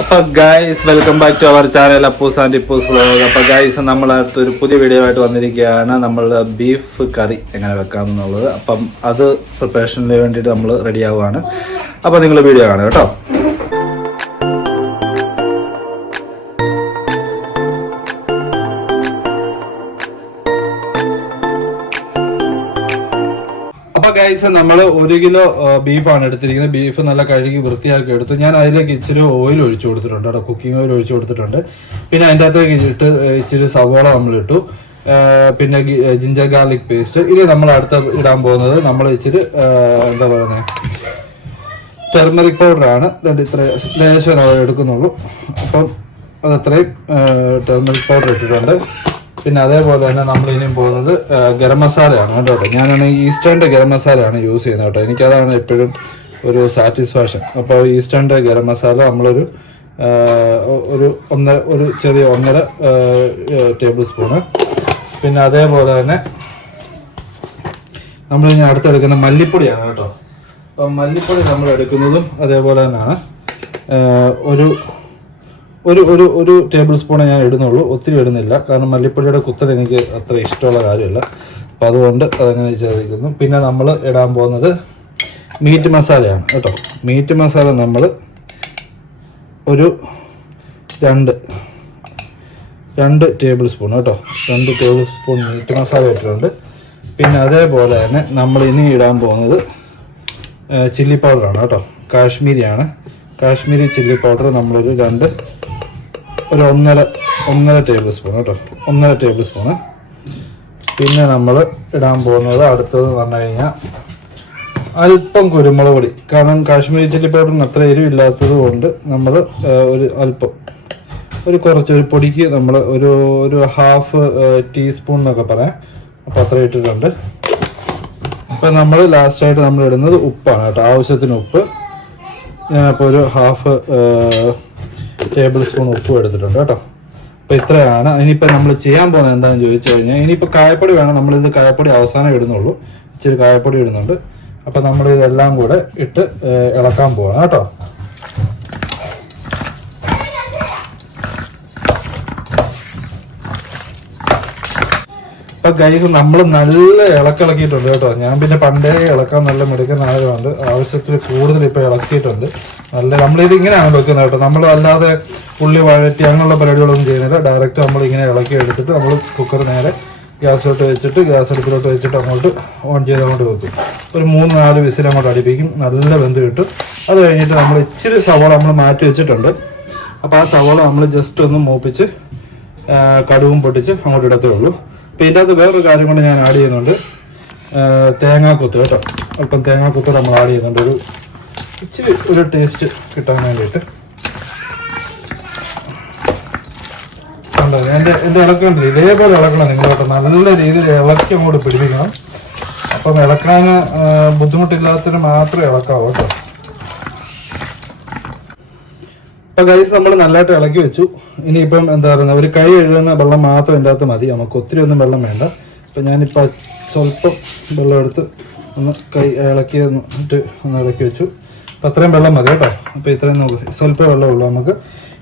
അപ്പോൾ guys welcome back to our channel Appus and Ippus vlog. അപ്പോൾ guys നമ്മൾ അടുത്തൊരു പുതിയ വീഡിയോ ആയിട്ട് വന്നിരിക്കുകയാണ്. നമ്മൾ ബീഫ് കറി എങ്ങനെ വെക്കാമെന്നുള്ളത്. അപ്പം അത് പ്രിപ്പറേഷന് വേണ്ടിയിട്ട് നമ്മൾ റെഡി ആവുകയാണ്. അപ്പോൾ നിങ്ങൾ വീഡിയോ കാണുക കേട്ടോ. ഗൈസ് നമ്മൾ 1 കിലോ ബീഫാണ് എടുത്തിരിക്കുന്നത്. ബീഫ് നല്ല കഴുകി വൃത്തിയാക്കി എടുത്തു. ഞാൻ അതിലേക്ക് ഇച്ചിരി ഓയിൽ ഒഴിച്ചു കൊടുത്തിട്ടുണ്ട് കേട്ടോ, കുക്കിംഗ് ഓയിൽ ഒഴിച്ചു കൊടുത്തിട്ടുണ്ട്. പിന്നെ അതിൻ്റെ അകത്തേക്ക് ഇട്ട് ഇച്ചിരി സവോള നമ്മൾ ഇട്ടു, പിന്നെ ജിഞ്ചർ ഗാർലിക് പേസ്റ്റ്. ഇനി നമ്മൾ അടുത്ത ഇടാൻ പോകുന്നത് നമ്മൾ ഇച്ചിരി എന്താ പറയുന്നത് ടെർമറിക് പൗഡറാണ്. ഇത്ര ലേശം നമ്മൾ എടുക്കുന്നുള്ളൂ. അപ്പം അതത്രയും ടെർമറിക് പൗഡർ ഇട്ടിട്ടുണ്ട്. പിന്നെ അതേപോലെ തന്നെ നമ്മൾ ഇനിയും പോകുന്നത് ഗരം മസാലയാണ് കേട്ടോ. ഞാനാണെങ്കിൽ ഈസ്റ്റേണിൻ്റെ ഗരം മസാലയാണ് യൂസ് ചെയ്യുന്നത് കേട്ടോ. എനിക്കതാണ് എപ്പോഴും ഒരു സാറ്റിസ്ഫാക്ഷൻ. അപ്പോൾ ഈസ്റ്റേണിൻ്റെ ഗരം മസാല നമ്മളൊരു ചെറിയ 1.5 ടേബിൾ സ്പൂണ്. പിന്നെ അതേപോലെ തന്നെ നമ്മൾ ഇനി അടുത്തെടുക്കുന്ന മല്ലിപ്പൊടിയാണ് കേട്ടോ. അപ്പം മല്ലിപ്പൊടി നമ്മൾ എടുക്കുന്നതും അതേപോലെ തന്നെയാണ്. ഒരു ടേബിൾ സ്പൂണേ ഞാൻ ഇടുന്നുള്ളൂ, ഒത്തിരി ഇടുന്നില്ല. കാരണം മല്ലിപ്പൊടിയുടെ കുത്തൽ എനിക്ക് അത്ര ഇഷ്ടമുള്ള കാര്യമല്ല. അപ്പം അതുകൊണ്ട് അതങ്ങനെ ചേർക്കുന്നു. പിന്നെ നമ്മൾ ഇടാൻ പോകുന്നത് മീറ്റ് മസാലയാണ് കേട്ടോ. മീറ്റ് മസാല നമ്മൾ ഒരു 2 ടേബിൾ സ്പൂൺ കേട്ടോ. 2 ടേബിൾ സ്പൂൺ മീറ്റ് മസാല ഇട്ടിട്ടുണ്ട്. പിന്നെ അതേപോലെ തന്നെ നമ്മൾ ഇനി ഇടാൻ പോകുന്നത് ചില്ലി പൗഡറാണ് കേട്ടോ. കാശ്മീരി ചില്ലി പൗഡർ നമ്മളൊരു 1.5 ടേബിൾ സ്പൂൺ കേട്ടോ. 1.5 ടേബിൾ സ്പൂണ്. പിന്നെ നമ്മൾ ഇടാൻ പോകുന്നത് അടുത്തത് പറഞ്ഞു കഴിഞ്ഞാൽ അല്പം കുരുമുളക് പൊടി. കാരണം കാശ്മീരി ചില്ലി പൗഡറിന് അത്ര എരിവില്ലാത്തത് കൊണ്ട് നമ്മൾ കുറച്ച് പൊടിക്ക് നമ്മൾ ഒരു 1/2 ടീസ്പൂൺ എന്നൊക്കെ പറയാം. അപ്പോൾ അത്ര ഇട്ടിട്ടുണ്ട്. അപ്പം നമ്മൾ ലാസ്റ്റായിട്ട് നമ്മൾ ഇടുന്നത് ഉപ്പാണ് കേട്ടോ. ആവശ്യത്തിന് ഉപ്പ്. ഞാനിപ്പോൾ ഒരു 1/2 ടേബിൾ സ്പൂൺ ഉപ്പും എടുത്തിട്ടുണ്ട് കേട്ടോ. അപ്പോൾ ഇത്രയാണ്. ഇനിയിപ്പോൾ നമ്മൾ ചെയ്യാൻ പോകുന്നത് എന്താണെന്ന് ചോദിച്ചു കഴിഞ്ഞാൽ, ഇനിയിപ്പോൾ കായപ്പൊടി വേണം. നമ്മളിത് കായപ്പൊടി അവസാനം ഇടുന്നുള്ളൂ. ഇച്ചിരി കായപ്പൊടി ഇടുന്നുണ്ട്. അപ്പോൾ നമ്മൾ ഇതെല്ലാം കൂടെ ഇട്ട് ഇളക്കാൻ പോകണം കേട്ടോ. അപ്പം ഗൈസ് നമ്മൾ നല്ല ഇളക്കിയിട്ടുണ്ട് കേട്ടോ. ഞാൻ പിന്നെ പണ്ടേ ഇളക്കാൻ നല്ല മിടുക്കനായതുകൊണ്ട് ആവശ്യത്തിൽ കൂടുതൽ ഇപ്പോൾ ഇളക്കിയിട്ടുണ്ട്. നമ്മളിത് ഇങ്ങനെയാണ് വെക്കുന്നത് കേട്ടോ. നമ്മൾ അല്ലാതെ ഉള്ളി വഴറ്റി അങ്ങനെയുള്ള പരിപാടികളൊന്നും ചെയ്യുന്നില്ല. ഡയറക്റ്റ് നമ്മൾ ഇങ്ങനെ ഇളക്കി എടുത്തിട്ട് നമ്മൾ കുക്കർ നേരെ ഗ്യാസിലോട്ട് വെച്ചിട്ട് ഗ്യാസ് അടുപ്പിലോട്ട് വെച്ചിട്ട് അങ്ങോട്ട് ഓൺ ചെയ്ത് അങ്ങോട്ട് വെക്കും. ഒരു 3-4 വിസിൽ അങ്ങോട്ട് അടുപ്പിക്കും. നല്ല വെന്ത് കിട്ടും. അത് കഴിഞ്ഞിട്ട് നമ്മൾ ഇച്ചിരി സവോള നമ്മൾ മാറ്റി വെച്ചിട്ടുണ്ട്. അപ്പോൾ ആ സവോള നമ്മൾ ജസ്റ്റ് ഒന്ന് മൂപ്പിച്ച് കടുവും പൊട്ടിച്ച് അങ്ങോട്ട് ഇടത്തേ ഉള്ളൂ. അപ്പോൾ ഇതിൻ്റെ അകത്ത് വേറൊരു കാര്യം കൊണ്ട് ഞാൻ ആഡ് ചെയ്യുന്നുണ്ട്, തേങ്ങാക്കൊത്ത് കേട്ടോ. അല്പം തേങ്ങാക്കൊത്ത് നമ്മൾ ആഡ് ചെയ്യുന്നുണ്ട്, ഇച്ചിരി ഒരു ടേസ്റ്റ് കിട്ടാൻ വേണ്ടിയിട്ട്. കണ്ടോ എൻ്റെ ഇളക്കണ്ട ഇതേപോലെ ഇളക്കണം നിങ്ങൾ കേട്ടോ. നല്ല രീതിയിൽ ഇളക്കി അങ്ങോട്ട് പിടിപ്പിക്കണം. അപ്പം ഇളക്കാൻ ബുദ്ധിമുട്ടില്ലാത്തതിന് മാത്രമേ ഇളക്കാവൂ കേട്ടോ. അപ്പം ഗൈസ് നമ്മൾ നല്ലതായിട്ട് ഇളക്കി വെച്ചു. ഇനിയിപ്പം എന്താ പറയുന്നത്, ഒരു കൈ എഴുതുന്ന വെള്ളം മാത്രം ഇതിൻ്റെ അകത്ത് മതി. നമുക്ക് ഒത്തിരി ഒന്നും വെള്ളം വേണ്ട. അപ്പം ഞാനിപ്പോൾ സ്വല്പം വെള്ളം എടുത്ത് ഒന്ന് ഇളക്കി ഒന്ന് ഇളക്കി വെച്ചു. അപ്പം അത്രയും വെള്ളം മതി കേട്ടോ. അപ്പോൾ ഇത്രയും സ്വല്പം വെള്ളമുള്ളൂ നമുക്ക്.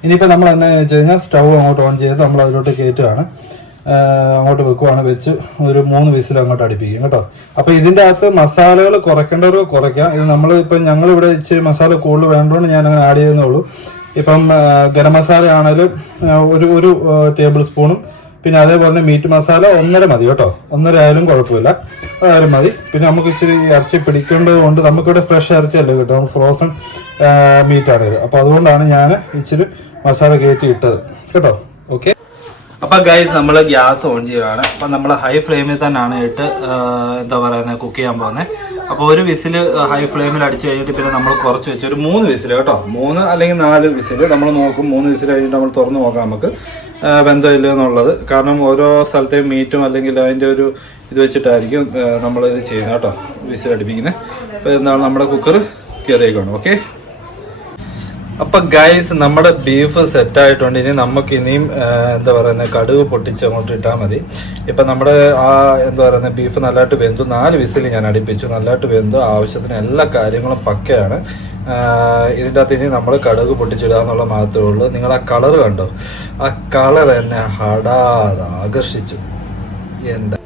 ഇനിയിപ്പോൾ നമ്മൾ എന്നാന്ന് വെച്ച് കഴിഞ്ഞാൽ സ്റ്റൗ അങ്ങോട്ട് ഓൺ ചെയ്ത് നമ്മൾ അതിലോട്ട് കയറ്റുകയാണ്, അങ്ങോട്ട് വെക്കുവാണ്. വെച്ച് ഒരു 3 വിസിൽ അങ്ങോട്ട് അടുപ്പിക്കും കേട്ടോ. അപ്പോൾ ഇതിൻ്റെ അകത്ത് മസാലകൾ കുറയ്ക്കേണ്ടവർക്ക് കുറയ്ക്കാം. ഇത് നമ്മൾ ഇപ്പം ഞങ്ങളിവിടെ ഇച്ചിരി മസാല കൂടുതൽ വേണ്ടതുകൊണ്ട് ഞാൻ അങ്ങനെ ആഡ് ചെയ്യുന്നുള്ളൂ. ഇപ്പം ഗരം മസാല ആണെങ്കിലും ഒരു ടേബിൾ സ്പൂണും, പിന്നെ അതേപോലെ തന്നെ മീറ്റ് മസാല 1.5 മതി കേട്ടോ. 1.5 ആയാലും കുഴപ്പമില്ല, അതായാലും മതി. പിന്നെ നമുക്ക് ഇച്ചിരി ഇറച്ചി പിടിക്കേണ്ടത് കൊണ്ട് നമുക്കിവിടെ ഫ്രഷ് ഇറച്ചിയല്ലേ കിട്ടും, നമുക്ക് ഫ്രോസൺ മീറ്റാണിത്. അപ്പോൾ അതുകൊണ്ടാണ് ഞാൻ ഇച്ചിരി മസാല കയറ്റി ഇട്ടത് കേട്ടോ. ഓക്കെ. അപ്പം ഗൈസ് നമ്മൾ ഗ്യാസ് ഓൺ ചെയ്യുകയാണ്. അപ്പം നമ്മൾ ഹൈ ഫ്ലെയിമിൽ തന്നെയാണ് ഇട്ട് എന്താ പറയുന്നത് കുക്ക് ചെയ്യാൻ പോകുന്നത്. അപ്പോൾ ഒരു വിസിൽ ഹൈ ഫ്ലെയിമിൽ അടിച്ചു കഴിഞ്ഞിട്ട് പിന്നെ നമ്മൾ കുറച്ച് വെച്ച് ഒരു 3 വിസിൽ കേട്ടോ. 3 അല്ലെങ്കിൽ 4 വിസിൽ നമ്മൾ നോക്കും. 3 വിസിൽ കഴിഞ്ഞിട്ട് നമ്മൾ തുറന്ന് നോക്കാം നമുക്ക് വെന്തോ ഇല്ല എന്നുള്ളത്. കാരണം ഓരോ സ്ഥലത്തെയും മീറ്റും അല്ലെങ്കിൽ അതിൻ്റെ ഒരു ഇത് വെച്ചിട്ടായിരിക്കും നമ്മളിത് ചെയ്യുന്നത് കേട്ടോ, വിസിൽ അടുപ്പിക്കുന്നത്. അപ്പോൾ എന്താണ് നമ്മുടെ കുക്കർ കയറിയേക്കാണ്. ഓക്കെ. അപ്പൊ ഗൈസ് നമ്മുടെ ബീഫ് സെറ്റ് ആയിട്ടുണ്ട്. ഇനി നമുക്ക് ഇനിയും എന്താ പറയുന്നത് കടുക് പൊട്ടിച്ച് അങ്ങോട്ട് ഇട്ടാൽ മതി. ഇപ്പൊ നമ്മുടെ എന്താ പറയുന്നത് ബീഫ് നല്ലതായിട്ട് വെന്തു. 4 വിസിൽ ഞാൻ അടുപ്പിച്ചു. നല്ലതായിട്ട് വെന്തു. ആവശ്യത്തിന് എല്ലാ കാര്യങ്ങളും പക്കയാണ്. ഇതിൻ്റെ അകത്ത് ഇനി നമ്മൾ കടുക് പൊട്ടിച്ചിടുക എന്നുള്ള മാത്രമേ ഉള്ളൂ. നിങ്ങൾ ആ കളർ കണ്ടോ? ആ കളർ എന്നെ ഹടാതെ ആകർഷിച്ചു. എന്താ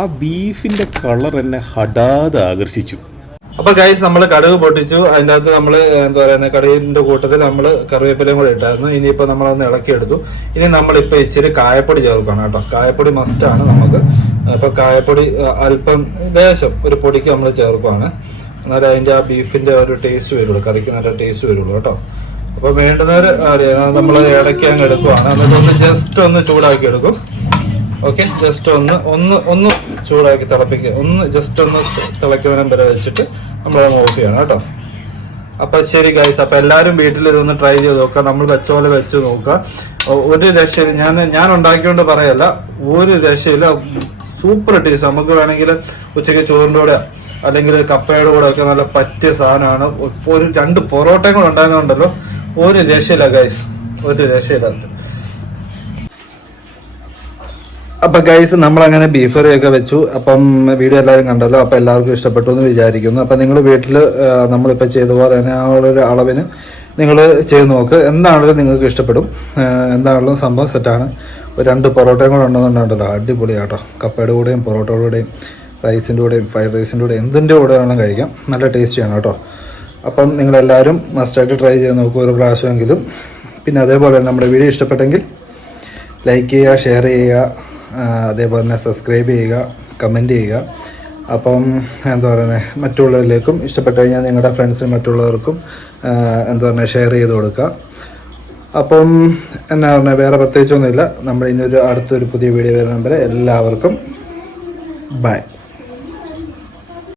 ആ ബീഫിന്റെ കളർ എന്നെ ഹടാതെ ആകർഷിച്ചു. അപ്പൊ ഗൈസ് നമ്മൾ കടുക് പൊട്ടിച്ചു. അതിൻ്റെ അകത്ത് നമ്മൾ എന്താ പറയുന്നത് കടുകിന്റെ കൂട്ടത്തിൽ നമ്മൾ കറിവേപ്പിലയും കൂടെ ഇട്ടായിരുന്നു. ഇനിയിപ്പോ നമ്മളൊന്ന് ഇളക്കിയെടുത്തു. ഇനി നമ്മളിപ്പോ ഇച്ചിരി കായപ്പൊടി ചേർക്കണം കേട്ടോ. കായപ്പൊടി മസ്റ്റ് ആണ് നമുക്ക്. അപ്പൊ കായപ്പൊടി അല്പം ലേശം ഒരു പൊടിക്ക് നമ്മൾ ചേർക്കുവാണ്. എന്നാലും അതിന്റെ ആ ബീഫിന്റെ ഒരു ടേസ്റ്റ് വരുള്ളൂ, കറിക്ക് നല്ല ടേസ്റ്റ് വരുള്ളൂ കേട്ടോ. അപ്പൊ വേണ്ടുന്നവർ നമ്മൾ ഇടയ്ക്ക് അങ്ങ് എടുക്കുവാണ്. എന്നിട്ട് ഒന്ന് ജസ്റ്റ് ഒന്ന് ചൂടാക്കി എടുക്കും. ഓക്കെ, ജസ്റ്റ് ഒന്ന് ചൂടാക്കി തിളപ്പിക്കുക. ജസ്റ്റ് ഒന്ന് തിളയ്ക്കുന്നതിനും വരെ വെച്ചിട്ട് നമ്മളത് ഓഫ് ചെയ്യണം കേട്ടോ. അപ്പൊ ശരി ഗൈസ്, അപ്പൊ എല്ലാവരും വീട്ടിൽ ഇതൊന്ന് ട്രൈ ചെയ്ത് നോക്കുക. നമ്മൾ വെച്ച പോലെ വെച്ച് നോക്കുക. ഒരു രക്ഷയില്ല. ഞാൻ ഉണ്ടാക്കിയോണ്ട് പറയല്ല, ഒരു രക്ഷയില്ല. Super taste. നമുക്ക് വേണമെങ്കിൽ ഉച്ചയ്ക്ക് ചോറിൻ്റെ കൂടെ അല്ലെങ്കിൽ കപ്പയുടെ കൂടെ ഒക്കെ നല്ല പറ്റിയ സാധനമാണ്. ഒരു 2 പൊറോട്ടയും കൂടെ ഉണ്ടായിരുന്നുണ്ടല്ലോ, ഒരു രക്ഷയില്ല ഗൈസ്, ഒരു രക്ഷയില്ല. അപ്പൊ ഗൈസ് നമ്മളങ്ങനെ ബീഫ് കറിയൊക്കെ വെച്ചു. അപ്പം വീഡിയോ എല്ലാവരും കണ്ടല്ലോ. അപ്പൊ എല്ലാവർക്കും ഇഷ്ടപ്പെട്ടു എന്ന് വിചാരിക്കുന്നു. അപ്പൊ നിങ്ങൾ വീട്ടിൽ നമ്മളിപ്പോൾ ചെയ്ത പോലെ തന്നെ ആ ഒരു അളവിന് നിങ്ങൾ ചെയ്ത് നോക്ക്. എന്താണെങ്കിലും നിങ്ങൾക്ക് ഇഷ്ടപ്പെടും. എന്താണെങ്കിലും സംഭവം സെറ്റാണ്. ഒരു 2 പൊറോട്ടയും കൂടെ ഉണ്ടെന്നുണ്ടല്ലോ, അടിപൊളിയാട്ടോ. കപ്പയുടെ കൂടെയും പൊറോട്ടയുടെ കൂടെയും റൈസിൻ്റെ കൂടെയും ഫ്രൈഡ് റൈസിൻ്റെ കൂടെ എന്തിൻ്റെ കൂടെ വേണം കഴിക്കാം. നല്ല ടേസ്റ്റിയാണ് കേട്ടോ. അപ്പം നിങ്ങളെല്ലാവരും മസ്റ്റായിട്ട് ട്രൈ ചെയ്ത് നോക്കുക ഒരു പ്രാവശ്യമെങ്കിലും. പിന്നെ അതേപോലെ നമ്മുടെ വീഡിയോ ഇഷ്ടപ്പെട്ടെങ്കിൽ ലൈക്ക് ചെയ്യുക, ഷെയർ ചെയ്യുക, അതേപോലെ തന്നെ സബ്സ്ക്രൈബ് ചെയ്യുക, കമൻറ്റ് ചെയ്യുക. അപ്പം എന്താ പറയുന്നത് മറ്റുള്ളവരിലേക്കും ഇഷ്ടപ്പെട്ട് കഴിഞ്ഞാൽ നിങ്ങളുടെ ഫ്രണ്ട്സിനും മറ്റുള്ളവർക്കും എന്താ പറയുക ഷെയർ ചെയ്ത് കൊടുക്കുക. അപ്പം എന്നാ പറഞ്ഞാൽ വേറെ പ്രത്യേകിച്ചൊന്നുമില്ല. നമ്മൾ ഇനിയൊരു അടുത്തൊരു പുതിയ വീഡിയോ വരുന്ന വരെ എല്ലാവർക്കും ബൈ.